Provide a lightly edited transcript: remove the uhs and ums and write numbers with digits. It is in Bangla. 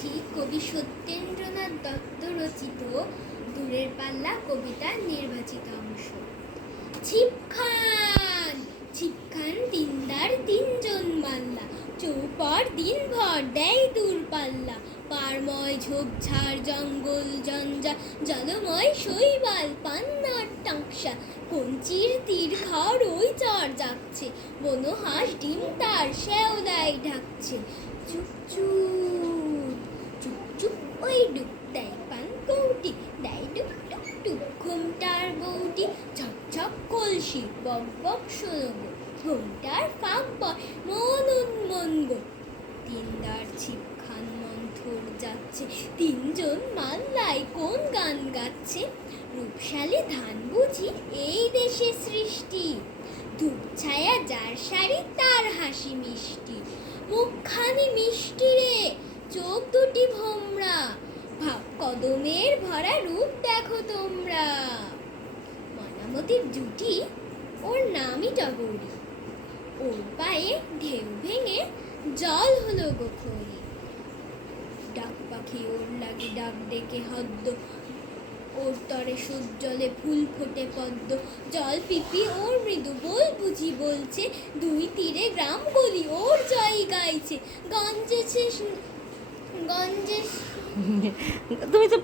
পড়ছি কবি সত্যেন্দ্রনাথ দত্ত রচিত দূরের পাল্লা কবিতার নির্বাচিত অংশ। ছিপখান ছিপখান দিনদার তিনজন মাল্লা, চৌপর দিনভর দেয় দূরপাল্লা। পারময় ঝোপঝাড় জঙ্গল জঞ্জা, জলময় শৈবাল পান্নার টাঁকসা। কঞ্চির তীর ঘর ওই চর যাচ্ছে, বনহাঁস ডিম তার শ্যাওলায় ঢাকছে। চুপ চুপ চুপ চুপ ওই ডুব দেয় পান কৌটি, দেয় ডুব ডুব ডুব ঘুমটার বউটি। ঝক ঝক কলসি বক বক শোনগো, ঘুমটার ফাঁক বয় মন উন্মন গো। দিনদার ছিপখান মন্থর যাচ্ছে, তিনজন মাল্লায় কোন গান গাচ্ছে। রূপশালী ধান বুঝি এই দেশে সৃষ্টি, ধূপ ছায়া যার শাড়ি তার হাসি মিষ্টি। মুখখানি মিষ্টি রে, চোখ দুটি ভোমরা, ভাব কদমের ভরা রূপ দেখো তোমরা। মনামতির জুটি, ওর নামই টগরি, ওর পায়ে ঢেউ ভেঙে জল হলো গোখরি। ডাক পাখি ওর লাগে ডাক ডেকে হদ্দ, ওর তরে সূর্যলে ফুল ফোটে পদ্ম। জল পিপি ওর মৃদু বল বুঝি বলছে, দুই তীরে গ্রাম গলি ওর জয় গাইছে। গঞ্জেছে গঞ্জে তুমি তো